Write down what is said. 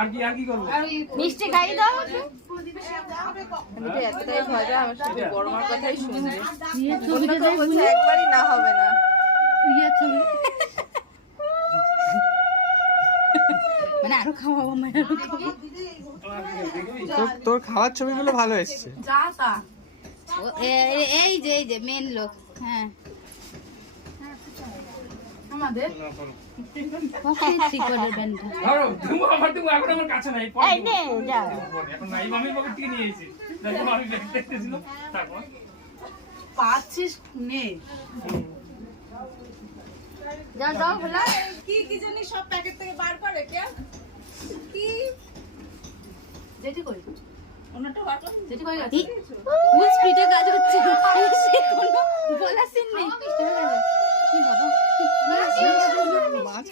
আর কি করবো? মিষ্টি খাই দাও। আমি তো এতটাই ভয় পাই, আমার শুধু বড় মার কথাই শুনবে। অন্য কেউ বলছে একবারই না হবে না। মানে আরো খাওয়াবো মানে তোর খাওয়ার ছবিগুলো ভালো এসছে। এই যে মেন লোক। হ্যাঁ আমাদের আমার কাছে নাই, এখন নাই আমি পকেট থেকে নিয়ে এসেছি, আমি দেখতেছিলাম তারপর পাচ্ছিস নে যাও দাও ভোলা। কি কি জানি সব প্যাকেট থেকে বার করে কে কি যেটি কই ওনাটা বার করে যেটি কই গেছে ফুল স্পিডে কাজ হচ্ছে, সে কোনো বলা সিন নেই। কি বাবা মাছ